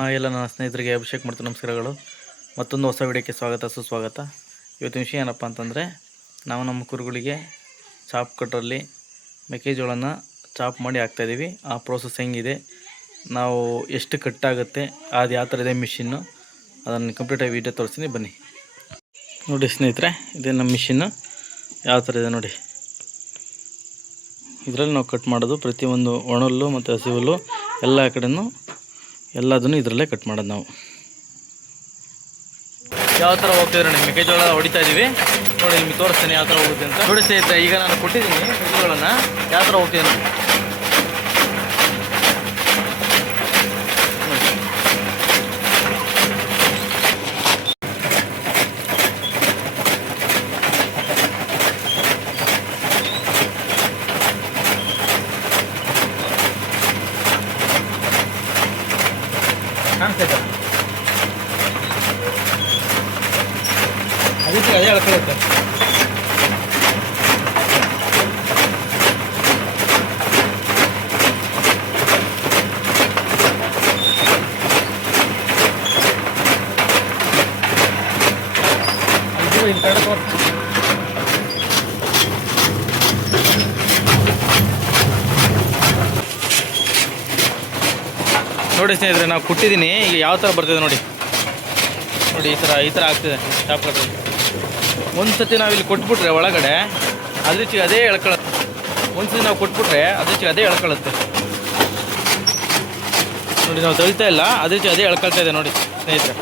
ಎಲ್ಲ ನನ್ನ ಸ್ನೇಹಿತರಿಗೆ ಅಭಿಷೇಕ್ ಮತ್ತು ನಮಸ್ಕಾರಗಳು. ಮತ್ತೊಂದು ಹೊಸ ವಿಡಿಯೋಕ್ಕೆ ಸ್ವಾಗತ ಸುಸ್ವಾಗತ. ಇವತ್ತಿನ ವಿಷಯ ಏನಪ್ಪ ಅಂತಂದರೆ, ನಾವು ನಮ್ಮ ಕುರುಗಳಿಗೆ ಚಾಪ್ ಕಟ್ಟರಲ್ಲಿ ಮೆಕ್ಕೆಜೋಳನ ಚಾಪ್ ಮಾಡಿ ಹಾಕ್ತಾಯಿದ್ದೀವಿ. ಆ ಪ್ರೋಸೆಸ್ ಹೆಂಗಿದೆ, ನಾವು ಎಷ್ಟು ಕಟ್ಟಾಗುತ್ತೆ, ಅದು ಯಾವ ಥರ ಇದೆ ಮಿಷಿನ್ನು, ಅದನ್ನು ಕಂಪ್ಲೀಟಾಗಿ ವೀಡಿಯೋ ತೋರಿಸ್ತೀನಿ ಬನ್ನಿ. ನೋಡಿ ಸ್ನೇಹಿತರೆ, ಇದೇ ನಮ್ಮ ಮಿಷಿನ್ನು ಯಾವ ಥರ ಇದೆ ನೋಡಿ. ಇದರಲ್ಲಿ ನಾವು ಕಟ್ ಮಾಡೋದು ಪ್ರತಿಯೊಂದು ಒಣಹುಲ್ಲು ಮತ್ತು ಹಸಿ ಹುಲ್ಲು ಎಲ್ಲ ಕಡೆಯೂ ಎಲ್ಲದನ್ನು ಇದರಲ್ಲೇ ಕಟ್ ಮಾಡೋದು. ನಾವು ಯಾವ ಥರ ಹೋಗ್ತಿದ್ರೆ ನೋಡಿ, ಮೆಕ್ಕೆಜೋಳ ಹೊಡಿತಾ ಇದ್ದೀವಿ ನೋಡಿ. ನಿಮಗೆ ತೋರಿಸ್ತೀನಿ ಯಾವ ಥರ ಹೋಗುತ್ತೆ ಅಂತ. ನೋಡಿ ಸ್ನೇಹಿತರೆ, ಈಗ ನಾನು ಕೊಟ್ಟಿದ್ದೀನಿ ಮೆಕ್ಕೆಜೋಳನ, ಯಾವ ಥರ ಹೋಗ್ತಿದೆ ನೋಡಿ. ಕಾಣಿಸ್ತಾ ಅದಕ್ಕೆ ಅದೇ ಎಳ್ಕೊಳ್ಳುತ್ತೆ. ಇದು ಈ ಕಡೆ ನೋಡಿ ಸ್ನೇಹಿತರೆ, ನಾವು ಕುಟ್ಟಿದ್ದೀನಿ. ಈಗ ಯಾವ ಥರ ಬರ್ತಿದೆ ನೋಡಿ. ನೋಡಿ ಈ ಥರ ಆಗ್ತಿದೆ ಚಾಪ್ ಕಟ್ಟಲ್ಲಿ. ಒಂದು ಸತಿ ನಾವಿಲ್ಲಿ ಕೊಟ್ಬಿಟ್ರೆ ಒಳಗಡೆ ಅದ್ರಿಚಿಗೆ ಅದೇ ಎಳ್ಕೊಳ್ಳುತ್ತೆ. ಒಂದು ಸತಿ ನಾವು ಕೊಟ್ಬಿಟ್ರೆ ಅದ್ರಿಚಿಗೆ ಅದೇ ಎಳ್ಕೊಳ್ಳುತ್ತೆ ನೋಡಿ. ನಾವು ತಳ್ತಾ ಇಲ್ಲ, ಅದ್ರಿಚಿಗೆ ಅದೇ ಎಳ್ಕೊಳ್ತಾ ಇದೆ ನೋಡಿ ಸ್ನೇಹಿತರೆ.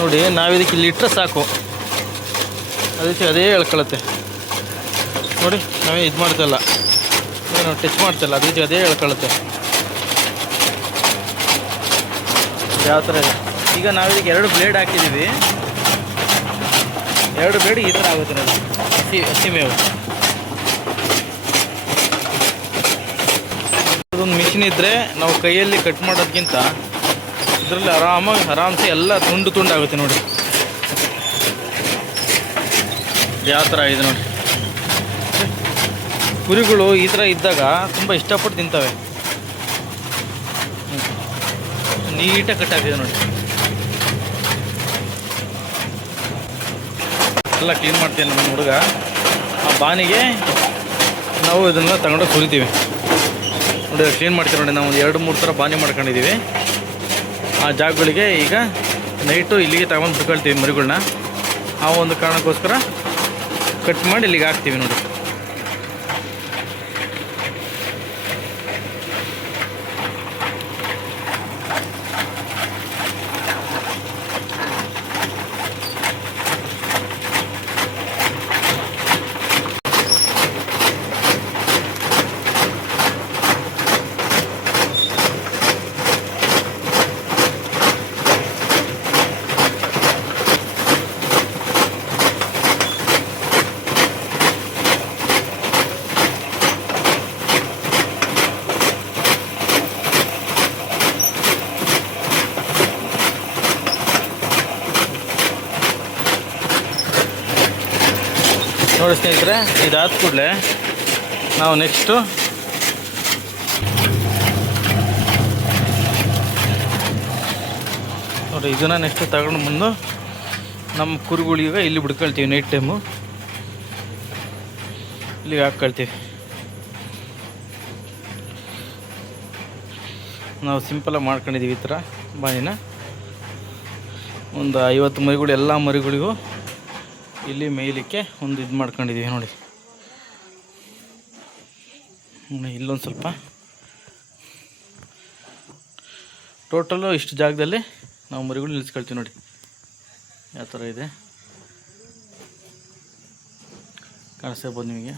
ನೋಡಿ, ನಾವಿದಕ್ಕೆ ಇಲ್ಲಿ ಇಟ್ಟರೆ ಸಾಕು, ಅದಕ್ಕೆ ಅದೇ ಎಳ್ಕೊಳ್ಳುತ್ತೆ ನೋಡಿ. ನಾವೇ ಇದು ಮಾಡ್ತಾಯಿಲ್ಲ, ನಾವು ಟಚ್ ಮಾಡ್ತಾಯಿಲ್ಲ, ಅದಕ್ಕೆ ಅದೇ ಎಳ್ಕೊಳ್ಳುತ್ತೆ. ಯಾವ ಥರ ಇದೆ. ಈಗ ನಾವಿದಕ್ಕೆ 2 ಬ್ಲೇಡ್ ಹಾಕಿದ್ದೀವಿ. 2 ಬ್ಲೇಡ್ ಈ ಥರ ಆಗುತ್ತೆ ನೋಡಿ. ಹಸಿ ಮೇವು. ಅದೊಂದು ಮಿಷಿನ್ ಇದ್ದರೆ ನಾವು ಕೈಯಲ್ಲಿ ಕಟ್ ಮಾಡೋದಕ್ಕಿಂತ ಇದರಲ್ಲಿ ಆರಾಮ್ಸೆ ಎಲ್ಲ ತುಂಡಾಗುತ್ತೆ ನೋಡಿ. ಯಾವ ಥರ ಇದೆ ನೋಡಿ. ಕುರಿಗಳು ಈ ಥರ ಇದ್ದಾಗ ತುಂಬ ಇಷ್ಟಪಟ್ಟು ತಿಂತವೆ. ನೀಟಾಗಿ ಕಟ್ಟಾಗಿದೆ ನೋಡಿ. ಎಲ್ಲ ಕ್ಲೀನ್ ಮಾಡ್ತೀವಿ ನಮ್ಮ ಹುಡುಗ. ಆ ಬಾನಿಗೆ ನಾವು ಇದನ್ನು ತಗೊಂಡೋಗಿ ಸುರಿತೀವಿ ನೋಡಿ. ಕ್ಲೀನ್ ಮಾಡ್ತೀವಿ ನೋಡಿ. ನಾವು 2-3 ಥರ ಬಾನಿ ಮಾಡ್ಕೊಂಡಿದ್ದೀವಿ. ಆ ಜಾಗಗಳಿಗೆ ಈಗ ನೈಟು ಇಲ್ಲಿಗೆ ತಗೊಂಡು ಬಿಟ್ಕೊಳ್ತೀವಿ ಮರಿಗಳನ್ನ. ಆ ಒಂದು ಕಾರಣಕ್ಕೋಸ್ಕರ ಕಟ್ ಮಾಡಿ ಇಲ್ಲಿಗೆ ಹಾಕ್ತೀವಿ ನೋಡಿ. ನೋಡಿ ಸ್ನೇಹಿತರೆ, ಇದಾದ ಕೂಡಲೇ ನಾವು ನೆಕ್ಸ್ಟು ನೋಡಿ ಇದನ್ನು ನೆಕ್ಸ್ಟ್ ತಗೊಂಡು ಬಂದು ನಮ್ಮ ಕುರಿಗಳಿಗೆ ಇಲ್ಲಿ ಬಿಡ್ಕೊಳ್ತೀವಿ. ನೈಟ್ ಟೈಮು ಇಲ್ಲಿಗೆ ಹಾಕ್ಕೊಳ್ತೀವಿ. ನಾವು ಸಿಂಪಲಾಗಿ ಮಾಡ್ಕೊಂಡಿದ್ದೀವಿ ಈ ಥರ ಬಾನಿನ. ಒಂದು 50 ಮರಿಗಳು, ಎಲ್ಲ ಮರಿಗಳಿಗೂ ಇಲ್ಲಿ ಮೇಯಲಿಕ್ಕೆ ಒಂದು ಇದು ಮಾಡ್ಕೊಂಡಿದ್ದೀವಿ ನೋಡಿ. ಇಲ್ಲೊಂದು ಸ್ವಲ್ಪ ಟೋಟಲು ಇಷ್ಟು ಜಾಗದಲ್ಲಿ ನಾವು ಮರಿಗಳು ನಿಲ್ಲಿಸ್ಕೊಳ್ತೀವಿ ನೋಡಿ. ಯಾವ ಥರ ಇದೆ ಕಾಣಿಸ್ಬೋದು ನಿಮಗೆ.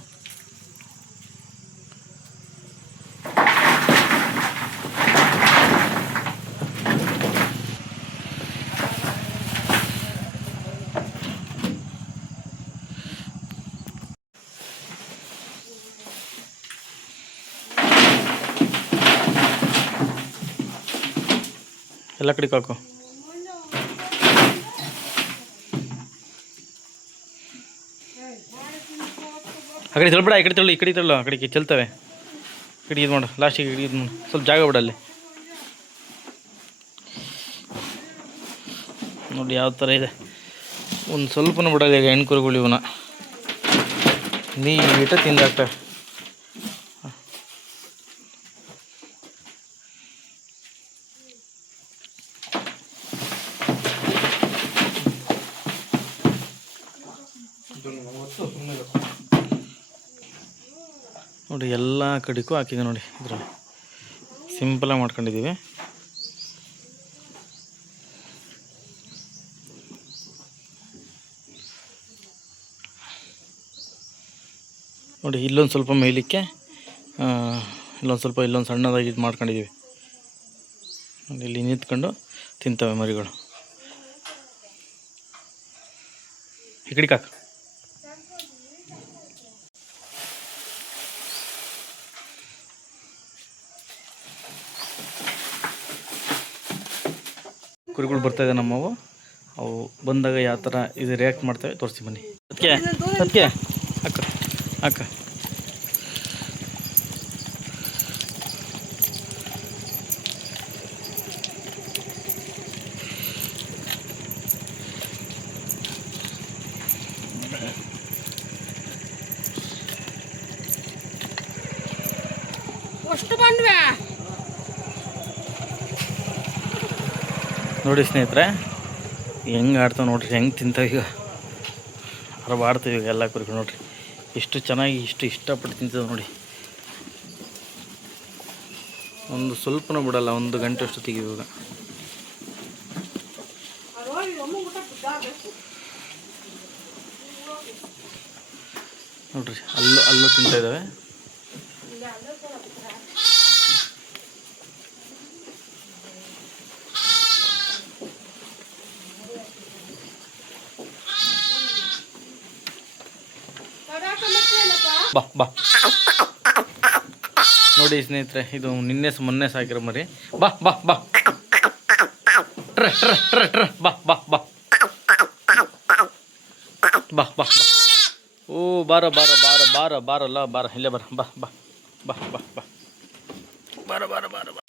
ಎಲ್ಲ ಕಡೆಗೆ ಹಾಕು. ಆ ಕಡೆ ತೊಳ್ಬೇಡ, ಈ ಕಡೆ ತೊಳ್ಳು, ಈ ಕಡೆ ತೊಳ್ಳು, ಆ ಕಡೆಗೆ ಚೆಲ್ತವೆ. ಈ ಕಡೆ ಇದು ಮಾಡು, ಲಾಸ್ಟಿಗೆ ಇದು ಮಾಡು, ಸ್ವಲ್ಪ ಜಾಗ ಬಿಡಲ್ಲಿ. ನೋಡಿ ಯಾವ ಥರ ಇದೆ. ಒಂದು ಸ್ವಲ್ಪನೂ ಬಿಡೋದು ಈಗ ಹೆಣ್ಕುರುಗಳು ಇವನ್ನ ನೀಟ ತಿಂದಾಕ್ತವೆ. ನೋಡಿ ಎಲ್ಲ ಕಡೆಗೂ ಹಾಕಿದೆ ನೋಡಿ. ಇದರಲ್ಲಿ ಸಿಂಪಲಾಗಿ ಮಾಡ್ಕೊಂಡಿದ್ದೀವಿ. ನೋಡಿ ಇಲ್ಲೊಂದು ಸ್ವಲ್ಪ ಮೇಯಲಿಕ್ಕೆ, ಇಲ್ಲೊಂದು ಸ್ವಲ್ಪ ಇಲ್ಲೊಂದು ಸಣ್ಣದಾಗಿ ಇದು ಮಾಡ್ಕೊಂಡಿದ್ದೀವಿ. ನೋಡಿ ಇಲ್ಲಿ ನಿಂತ್ಕೊಂಡು ತಿಂತವೆ ಮರಿಗಳು. ಈ ಕಡೆಗೆ ಹಾಕು. ಕುರಿಗಳು ಬರ್ತಾಯಿದೆ ನಮ್ಮವು. ಅವು ಬಂದಾಗ ಯಾವ ಥರ ಇದು ರಿಯಾಕ್ಟ್ ಮಾಡ್ತವೆ ತೋರಿಸಿ ಬನ್ನಿ. ಅದಕ್ಕೆ ಅಕ್ಕ ಅಕ್ಕ ನೋಡಿ ಸ್ನೇಹಿತರೆ, ಹೆಂಗೆ ಆಡ್ತಾವೆ ನೋಡ್ರಿ, ಹೆಂಗೆ ತಿಂತಾವೆ. ಈಗ ಆಡ್ತೀವಿ ಈಗ ಎಲ್ಲ ಕುರಿಗಳು ನೋಡ್ರಿ, ಎಷ್ಟು ಚೆನ್ನಾಗಿ ಇಷ್ಟಪಟ್ಟು ತಿಂತವೆ ನೋಡಿ. ಒಂದು ಸ್ವಲ್ಪನೂ ಬಿಡಲ್ಲ, 1 ಗಂಟೆ ಅಷ್ಟು ತೆಗಿವಾಗ. ನೋಡ್ರಿ ಅಲ್ಲೂ ತಿಂತಾ ಇದ್ದಾವೆ. ಬಾ ಬಾ ನೋಡಿ ಸ್ನೇಹಿತರೆ, ಇದು ಮೊನ್ನೆ ಸಾಕಿರೋ ಮರಿ. ಬಾ ಬಾ ಬಾ ಟ್ರ ಟ್ರ ಟ್ರ ಟ್ರ ಬಾ ಬಾ ಬಾ ಬಾ ಬಾ. ಓ ಬಾರ ಬಾರ ಬಾರ ಬಾರ ಬಾರಲ್ಲ, ಬಾರ ಇಲ್ಲೇ ಬಾರ, ಬಾ ಬಾ ಬಾ ಬಾ ಬಾ ಬಾರ ಬಾರ ಬಾರ ಬಾ.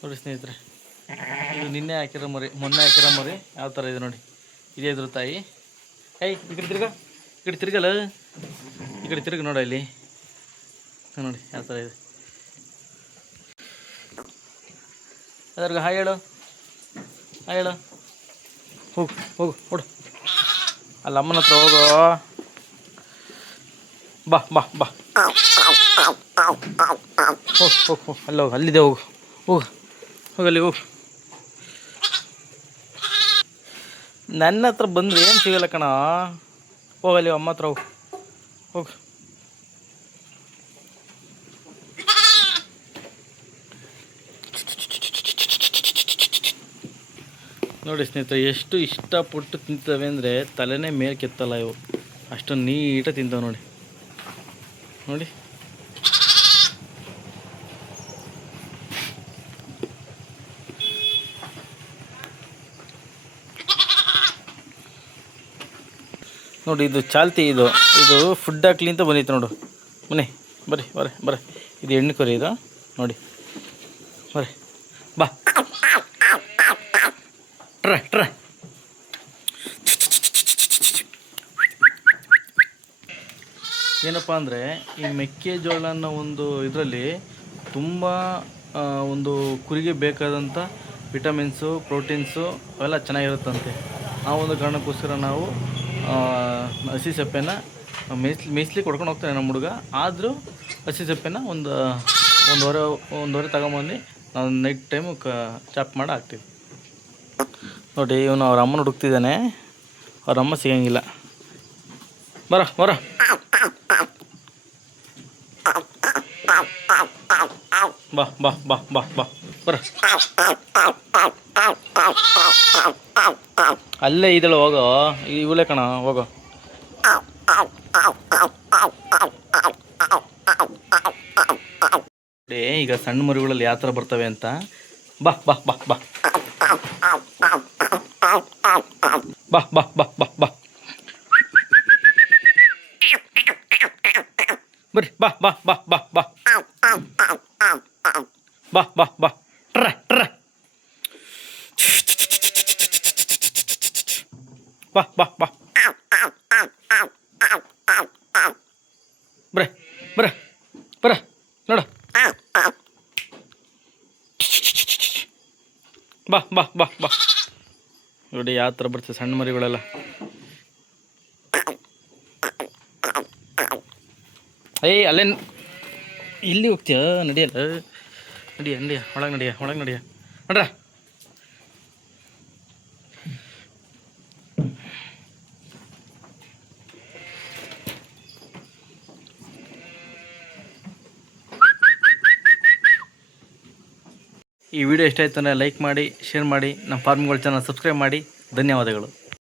ನೋಡಿ ಸ್ನೇಹಿತರೆ, ಇದು ಮೊನ್ನೆ ಹಾಕಿರೋ ಮರಿ ಯಾವ ಥರ ಇದೆ ನೋಡಿ. ಇದೇ ಇದ್ರ ತಾಯಿ. ಈ ಕಡೆ ತಿರ್ಗಲ್ಲ, ಈ ಕಡೆ ತಿರುಗಿ ನೋಡ ಇಲ್ಲಿ. ನೋಡಿ ಯಾವ ಥರ ಇದೆ. ಅದ್ರಾಗ ಹಾಯ್ ಹೇಳು, ಹೋಗು ಹೋಗು ಹೊಡು. ಅಲ್ಲ ಅಮ್ಮನ ಹತ್ರ ಹೋಗೋ. ಬಾ ಬಾ ಬಾ ಹೋಗು ಅಲ್ಲ ಹೋಗು, ಅಲ್ಲಿದೆ ಹೋಗಲ್ಲಿ ಹೋಗು. ನನ್ನ ಹತ್ರ ಬಂದರೆ ಏನು ಸಿಗಲ್ಲ ಕಣ. ಹೋಗಲ್ಲಿ ಅಮ್ಮ ಹತ್ರ ಹೋಗು. ನೋಡಿ ಸ್ನೇಹಿತರೆ, ಎಷ್ಟು ಇಷ್ಟಪಟ್ಟು ತಿಂತವೆ ಅಂದರೆ ತಲೆನೇ ಮೇಲೆ ಕೆತ್ತಲ್ಲ ಇವು, ಅಷ್ಟು ನೀಟಾಗಿ ತಿಂತವೆ ನೋಡಿ. ನೋಡಿ ನೋಡಿ, ಇದು ಚಾಲ್ತಿ. ಇದು ಫುಡ್ ಹಾಕ್ಲಿ ಅಂತ ಬಂದಿತ್ತು ನೋಡು. ಬರ್ರಿ ಇದು ಹೆಣ್ಣು ಕರಿ ಇದು ನೋಡಿ. ಬರ್ರಿ ಬಾ ಟ್ರ ಏನಪ್ಪ ಅಂದರೆ, ಈ ಮೆಕ್ಕೆಜೋಳ ಅನ್ನೋ ಒಂದು ಇದರಲ್ಲಿ ತುಂಬ ಒಂದು ಕುರಿಗೆ ಬೇಕಾದಂಥ ವಿಟಮಿನ್ಸು, ಪ್ರೋಟೀನ್ಸು ಅವೆಲ್ಲ ಚೆನ್ನಾಗಿರುತ್ತಂತೆ. ಆ ಒಂದು ಕಾರಣಕ್ಕೋಸ್ಕರ ನಾವು ಹಸಿ ಸಪ್ಪೆನ ಮೇಯ್ಸ್ಲಿಕ್ಕೆ ಕೊಡ್ಕೊಂಡು ಹೋಗ್ತಾನೆ ನಮ್ಮ ಹುಡುಗ. ಆದರೂ ಹಸಿ ಸಪ್ಪೆನ ಒಂದೂವರೆ ತಗೊಂಬಂದು ನಾವು ನೈಟ್ ಟೈಮು ಚಾಪ್ ಮಾಡಿ ಹಾಕ್ತೀವಿ. ನೋಡಿ, ಇವನು ಅವ್ರ ಅಮ್ಮನ ಹುಡುಕ್ತಿದ್ದಾನೆ, ಅವ್ರ ಅಮ್ಮ ಸಿಗಂಗಿಲ್ಲ. ಬರ ಬಾ ಬಾ ಬಾ ಬಾ ಬಾ ಬರ. ಅಲ್ಲೇ ಇದಳು, ಹೋಗೋ. ಇವಳೆ ಕಣ, ಹೋಗೋ. ಈಗ ಸಣ್ಣ ಮರಿಗಳಲ್ಲಿ ಯಾವ ಥರ ಬರ್ತವೆ ಅಂತ. ಬಾ ಬಾ ಬಾ ಬಾ ಬಾ ಬಾ ಬಾ ಬಾ ಬಾ ಬರ್ರಿ ಬಾ ಬಾ ಬಾ ಬಾ ಬಾ ಬಾ ಬಾ ಬಾ ಟ್ರ ಟ್ರ ಬಾ ಬಾ ಬಾ ಬರ್ರಿ ಬರ್ರಿ ಬರ್ರಿ ನೋಡ ಬಾ ಬಾ ಬಾ ಬಾ ನೋಡಿ ಯಾವ ಥರ ಬರ್ತದೆ ಸಣ್ಣ ಮರಿಗಳೆಲ್ಲ. ಏಯ್ ಅಲ್ಲೇ ಇಲ್ಲಿ ಹೋಗ್ತೀಯ? ನಡಿಯಲ್ಲ ನಡಿಯ ನಡಿಯ ಒಳಗೆ ನಡಿಯ ಒಳಗೆ ನಡಿಯ ನಡ್ರ. ಈ ವಿಡಿಯೋ ಇಷ್ಟ ಆಯ್ತು ಅಂದರೆ ಲೈಕ್ ಮಾಡಿ, ಶೇರ್ ಮಾಡಿ, ನಮ್ಮ ಫಾರ್ಮ್ಗಳ ಚಾನಲ್ ಸಬ್ಸ್ಕ್ರೈಬ್ ಮಾಡಿ. ಧನ್ಯವಾದಗಳು.